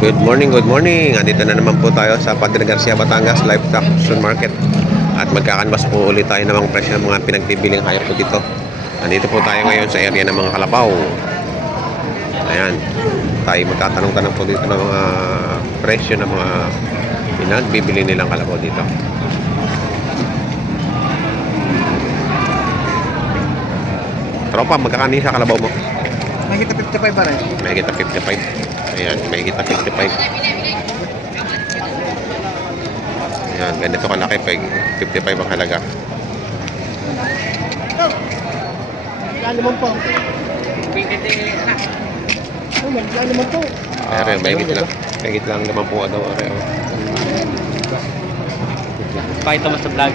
Good morning, good morning. Andito na naman po tayo sa Padre Garcia, Batangas Livestock Auction Market. At magkakanvas po ulit tayo ng mga presyo ng mga pinagbibiling hayop po dito. Andito po tayo ngayon sa area ng mga kalabaw. Ayan. Tayo magtatanong-tanong po dito ng mga presyo ng mga pinagbibili nilang kalabaw dito. Tropa, magkakani sa kalabaw mo? May kita 55 pa rin. May kita 55. Ayan, may kita 55. Ayan, ganito kalaki. 55 ang halaga. Magkano naman po? Magkano naman po? Are, may git lang naman po daw. Are, oh. Pakita mo sa vlog.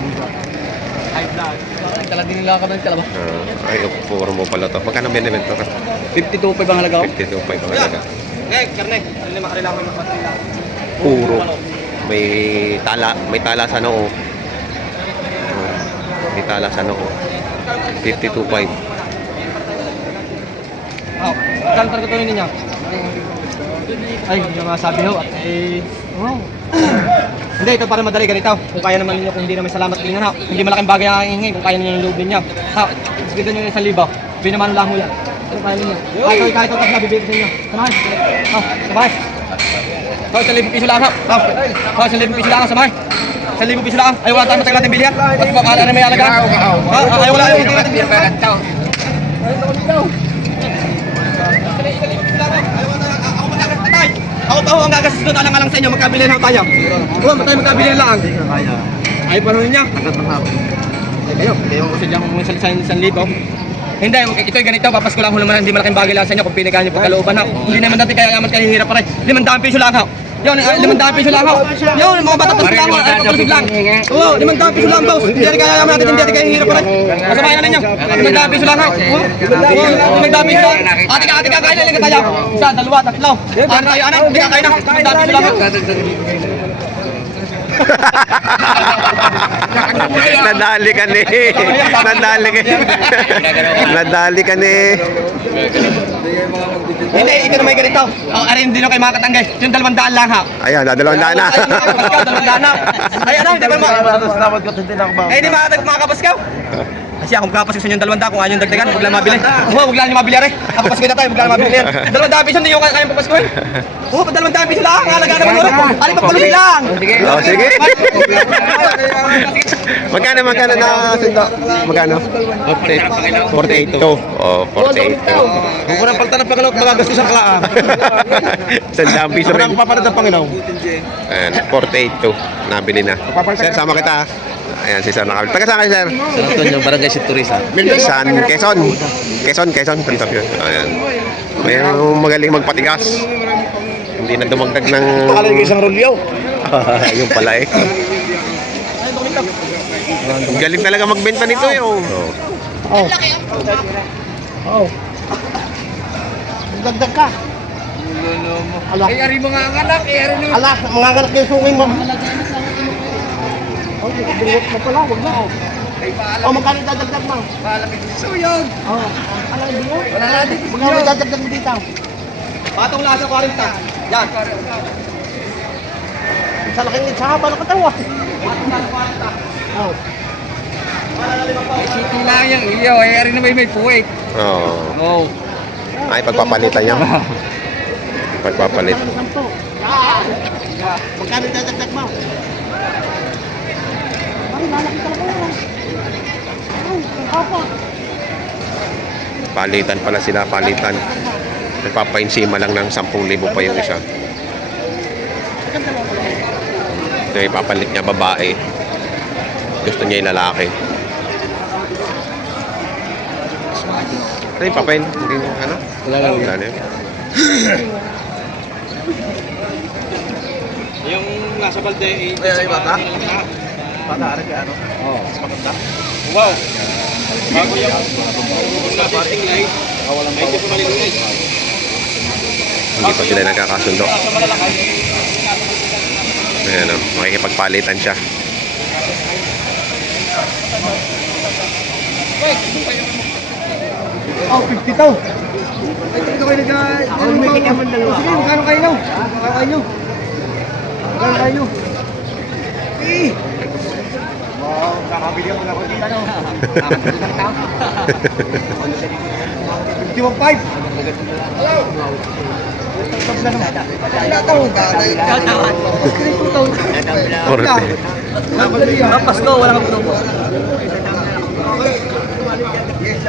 Hi vlog. Tala din nila ka ng kalabas. Ay, puro mo pala to. Magkano binibenta ka? 52 pa ang halaga ko. 52 ang halaga. Karne. Hindi makakailangan ng patila. Puro. May tala sa noo. May tala sa noo. 52.5. Kantar ko tuloy niya. Ay, yung masabi ho. Wow. Hindi, ito para madali ganito. Kung kaya naman ninyo, kung hindi naman salamat tingnan ha. Hindi malaking bagay ang hingin kung kaya ninyo yung loob ninyo. Ha, sige nyo yung 1,000. Binaman lang mo yan. Ano kaya ninyo? Ay, kahit ito na bibigay sa inyo. Samahan. Ha, samahan. Ha, 1,000 piso lang ha. Ha, 1,000 piso lang ha, samahan. 1,000 piso lang. Ay, wala tayong matagal natin bilihan. Mas makakala na may alaga. Ha, ay, wala tayong matagal natin bilihan. Ako ang gagastos doon, alang-alang sa inyo, magkabilihan ho tayo. Oo, magkabilihan lang. Ay, paano niya? Kayo kasi diyan kung sa 1,000. Hindi, ito'y ganito, papasko lang ho naman, hindi malaking bagay lang sa inyo kung pinikahan niyo pagkalooban ha. Hindi naman natin kaya yaman kayo hirap pa rin. 500 piso lang ha. Yun, 500 piso lang ho. Yun, mga bata pasko lang ho, ay papalusig lang. Oo, 500 piso lang boss. Hindi natin kaya yaman natin, hindi natin kaya hirap pa rin. Masamayan na ninyo. 500 piso lang ho. 500 piso lang. Ate ka, kain na lang tayo. Isa, dalawa, tatlo. Ano tayo, anak? Hindi ka kain na. 500 piso lang ho. Nadali ka ni. Nadali ka ni. Hindi, ikaw na may ganito. Arin din kayo mga katanggay. Yung 200 lang ha. Ayan, dadalawang daan na. 200 na. Ay, ano, di ba mo? Eh, di mga kapaskaw. Kasi akong kapas gusto nyo 200 kung ayaw yung dagdagan, huwag lang mabili. Oo, huwag lang nyo mabili rin. Papaskoy na tayo, huwag lang mabili yan. 200 piso, hindi yung kayang papaskoy. Oo, 200 piso lang, halaga naman ulit. Aling papalusin lang. Oh, sige. Magkano na sindo? Magkano? 48. Oh, 48. Kung kurang palta ng Panginoon, magagastos ang klaan. 100 piso rin. Kurang papalit ng Panginoon. Ayan, 48 nabili na. Sir, sama kita. Ayan, si Sir nakabili. Taga saan kayo, Sir? San Antonio, Barangay Siturisa. San Quezon. Ayan. May magaling magpatigas. Hindi na dumagdag ng... Pakala yung isang rolyo. Yung pala eh. Galing talaga magbenta nito eh. Oh. Oh. Oh. Dagdag ka. Ala. Ay, ari mga anak, ari Ala, mga anak yung sungin mo. Oh, binuot mo pala, wag na. Oh, magkano dadagdag mo? So yun. Oh, ala binuot. Wala natin. Magkano dadagdag mo dito? Patong lasa 40. Yan. Sa laking sa haba ng katawan. Patong lasa 40. Oh. City lang yung iyo, ay ari na may puwit. Oh. Oh. Ay, pagpapalitan niya. Pagpapalit. Magkano dadagdag mo? Ay, lalaki talaga yan. Ay, papa. Palitan pala sila, palitan. Nagpapainsima lang ng 10,000 pa yung isa. Ito yung papalit niya babae. Gusto niya yung lalaki. Ano yung papel? Hindi na, ano? Wala lang. Wala na yun. Yung nasa balde Ay, bata? Bata, ano kaya ano? Oo. Mas maganda. Wow. Bago yung testing light. May tipo maliliit. Hindi pa sila nagkakasundo. Ayan o, makikipagpalitan siya. Oh, 50 to. Ito kayo nag- Ako may kikaman dalawa. Sige, magkano kayo nyo? Magkano kayo nyo? Eh! Kakabili ako na ako dito, ano? 51.5. Hello! Pasko, wala kang tubo.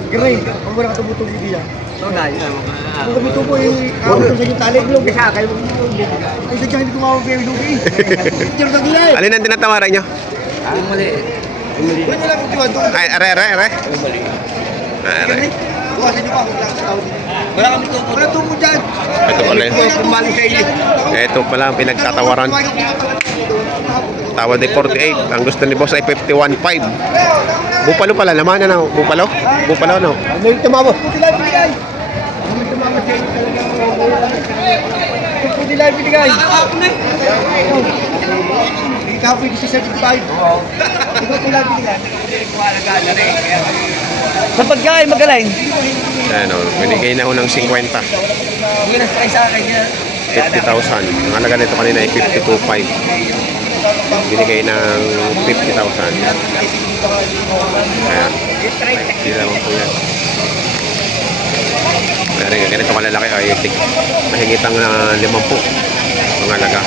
Gray, ang wala kang tubo-tubo diya. Ang tubo-tubo ako sa yung tali ko lang siya kayo. Ay sa hindi kumawag kayo lugi. Tiro sa gulay. Alin ang tinatawaran nyo? Mali. Wala lang ko tuwa doon. Ay, are. Are. Bukasan niyo pa wala kami tubo. Wala tubo diyan. Ito pala yun. Kumali sa inyo. Ito pala ang pinagtatawaran. Tawad ay 48. Ang gusto ni boss ay 51.5. Bupalo pala naman, ano? Bupalo? Bupalo, ano? Ano yung tumama? Puti lang binigay. Ano yung tumama sa inyo talaga? Puti lang binigay. Ikaw po yung 65. Puti lang binigay. Sa pagkain magaling. Ano, binigay na ho ng 50. Hindi na sa akin niya. 50,000. Ang halaga nito kanina ay 52.5. Binigay ng 50,000. Kaya, hindi naman po yan. Kaya rin, ganito kalalaki ay mahigitang 50 ang halaga.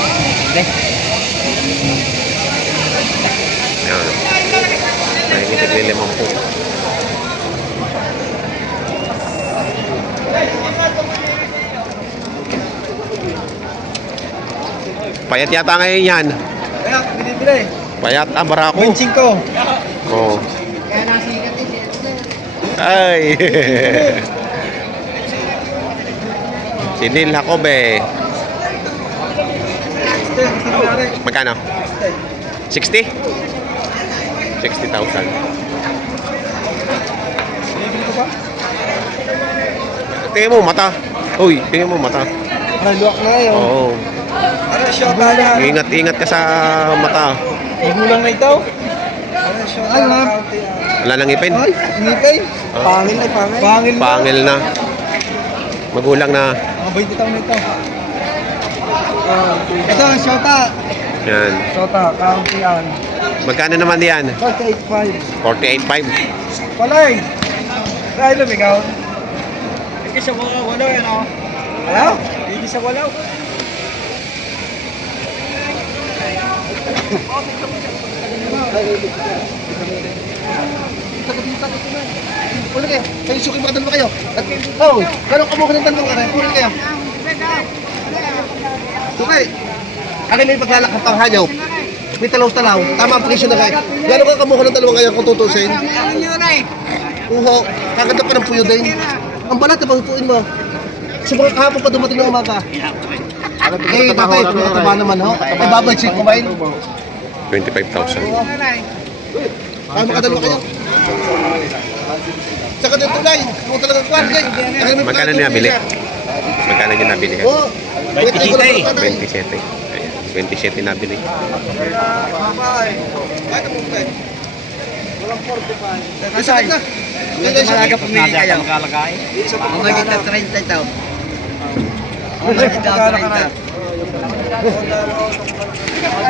Ayan. Mahigitang 50. Payat yata ngayon yan. Kaya, binibili. Payat, barako. 1.5 ko. Oo. Ay. Sinil Jacobe. Magkano? 60? 60,000. Tingin mo mata. Uy, tingin mo mata. Luwak na ngayon. Oo. Ano siya ba? Ingat-ingat ka sa mata. Igulang na ito. Ay, ma'am. Wala nang ipin. Ay, ngipay. Ah. Pangil na, pangil. Pangil na. Pangil na. Magulang na. Mga 20 taon na ito. Ito ang Shota. Yan. Shota, county yan. Magkano naman yan? 48.5. 48.5. Walay. Dahil lumigaw. Hindi sa walaw yan o. Walaw? Hindi sa walaw. Ulo kayo. Kayo suki mga dalawa kayo. Oh, gano'ng kamuha ng dalawa kayo? Ulo kayo. Suki. Ano may paglalakad pang hanyaw? May talaw-talaw. Tama ang presyo na kayo. Gano'ng ka kamuha ng dalawa kayo kung tutusin? Uho. Kaganda pa ng puyo din. Ang balat na pagpuin mo. Sobrang kahapon pa dumating ng umaga. Eh, tatay, tumataba naman ho. Ay, babay si kumain. 25,000. Ay, makadalawa kayo. Saka dito tulay. Kung talagang kwarto eh. Magkano niya nabili? Magkano niya nabili? Oo. 27. Ayan, 27 nabili. Asay. Malaga pumili kayo. Ang maganda 30 ito. Ang maganda 30.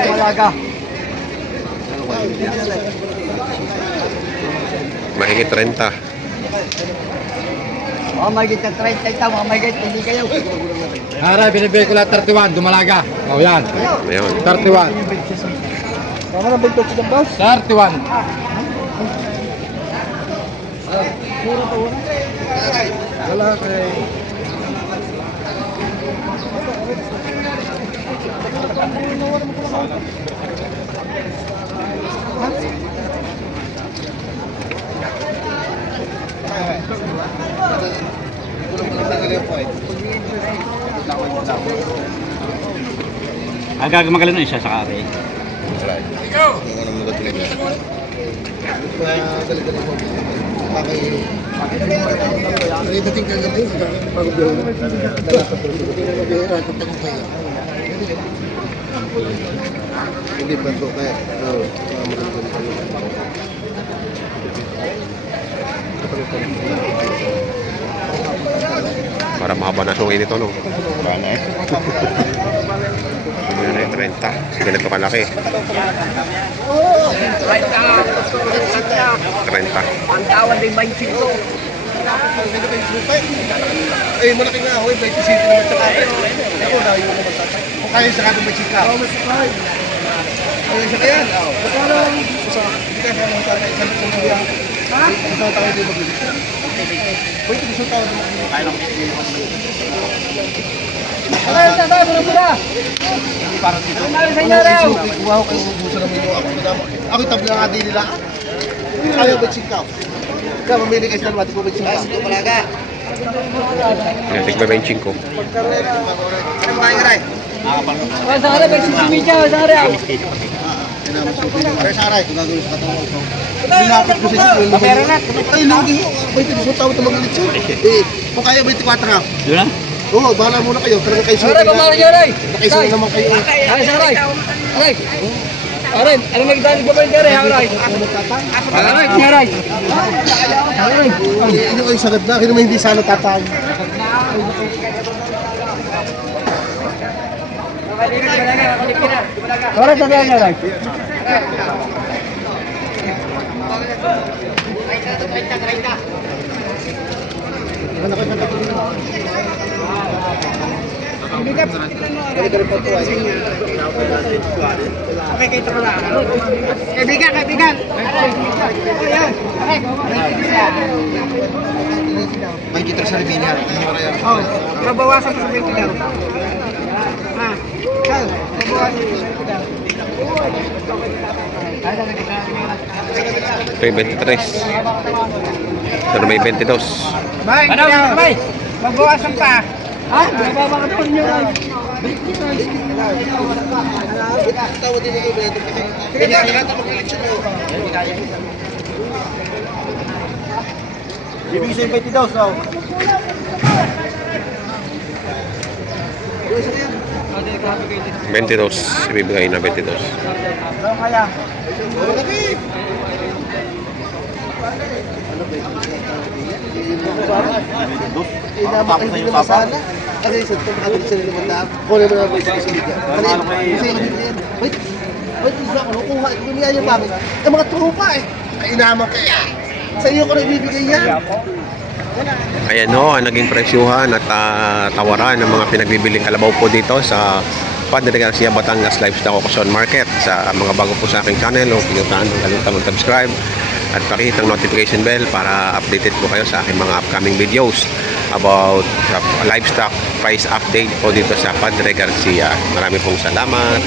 Malaga. Mahigit 30. Oh, maganda 30 ito. Mga maganda hindi kayo. Ara, binibigay ko lang 31, dumalaga. O yan, Ayun. 31. Tama na ba ito sa boss? 31. Wala kay... Agag magaling na siya sa kare. Hindi pa ito kaya. Para mahaba na sungay nito, no? Wala na eh. Ano na yung 30. Ganito kalaki. 30. Ang tawad ay 25. Eh, malaki nga ako eh. 20 city naman sa kaya. Ako, dahil mo naman tatay. Kung kaya sa katong chika. Oo, mas kaya. Ay, isa kaya? Oo. Hindi ka sa mga tatay. Sa mga ha? Isang tao din magbili. Pwede isang tao din magbili. Kaya lang. Ay, muna. Hindi parang dito. Ay, sa inyo raw. Kuha ko kayo ubuso na mo. Ako tabla nga din nila. Kaya ba chika? Kaya mamili kayo sa dalawa. Ito ba chika? Ito palaga. Yan, tigba 25. Ano ba kayo rin? Sa harap, may sisimidya. Sa harap. Kaya saray, kung gagawin sa katawag ko. Nilapit ko sa iyo. Pera na. Ay, lagi ho. 20 tao ito magalit siya. Eh, kung kaya 24 nga. Doon na? Oo, bahala muna kayo. Talaga kayo Aray, pamara niyo, Aray. Nakaisang naman kayo. Aray, sa Aray. Aray. Aray, ano magdali ka ba niya, Aray? Aray. Aray, Aray. Aray. Hindi ko sagad na. Kaya naman hindi sana tatay. Aray, sabi niya, Aray. Kaibigan, kaibigan. Ayan. May kita sa Ribina. Oh, mabawasan ko sa 20 daw. Ah, sal, mabawasan ko sa 20 daw. Ito yung 23. Ito na may 22. Bay, bay. Mabawasan pa. Ha? Mabawasan niyo. Tawad din kayo. Sige, nakata magalit siya. Ibig sa 20 daw, so. $22. Ibibigay na $22. Ano kaya? Tapos na yung papa. Kasi sa ito nakabili sila naman na kunin mo naman sa kasiligyan. Kasi wait, isa ko nakuha. Ito niya yung bakit. Ang mga tropa eh. Kainaman kaya. Sa iyo ko na ibibigay yan. Ayan ho, ang naging presyuhan at tawaran ng mga pinagbibiling kalabaw po dito sa Padre Garcia Batangas Livestock Auction Market. Sa mga bago po sa aking channel, huwag pinutaan, huwag kalimutan mag-subscribe at pakihit ang notification bell para updated po kayo sa aking mga upcoming videos about livestock price update po dito sa Padre Garcia. Marami pong salamat.